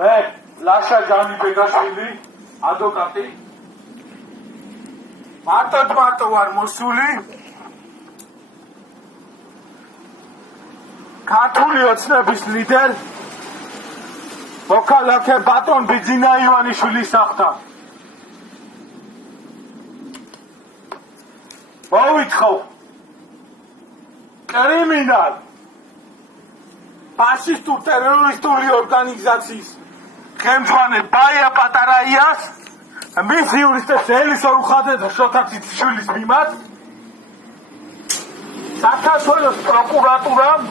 მე ლაშა ჯანი ბეგაშვილი, ადვოკატი. მარტო ვარ მოსული. ქართული ოცნების ლიდერ მოქალაქე ბატონ ბიძინა ივანიშვილის სახთან. მოვითხოვ კრიმინალ ფაშისტურ ტერორისტული ორგანიზაციის ხელმძღვანელ ბაია პატარაიას მის იურისტებს ელის ორუხაძე შოთა ციციშვილის მიმართ საქართველოს პროკურატურამ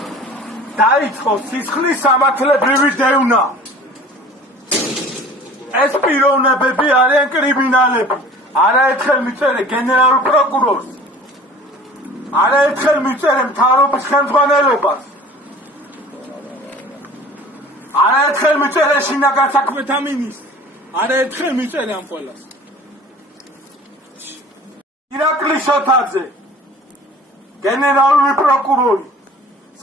დაიწყო სისხლის სამართლებრივი დევნა. ეს პიროვნებები არიან კრიმინალები. არაერთხელ მიწერე გენერალურ პროკურორს. არაერთხელ მიწერე მთავრობის ხელმძღვანელობას. არაერთხელ მიწერე შინაგან საქმეთა მინისტრს. არაერთხელ მიწერე ამ ყველას. ირაკლი შოთაძე, გენერალური პროკურორი,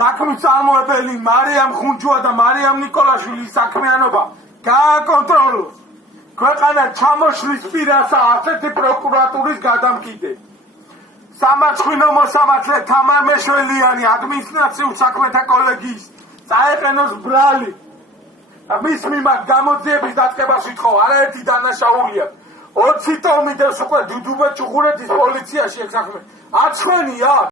საქმის წარმოებელი მარიამ ხუნჯუა და მარიამ ნიკოლაშვილის საქმიანობა გააკონტროლოს. ქვეყანა ჩამოშლის პირასა ასეთი პროკურატურის გადამკიდე. სამარცხვინო მოსამართლე თამარ მეშველიანი ადმინისტრაციულ საქმეთა კოლეგიის წაეყენოს ბრალი. მის მიმართ გამოძიების დაწყებას ვითხოვ არაერთი დანაშაულია. 20 ტომი და უკვე დუდუბეთ ჩუღურეთის პოლიციაში ეგ საქმე. არ ჩვენია?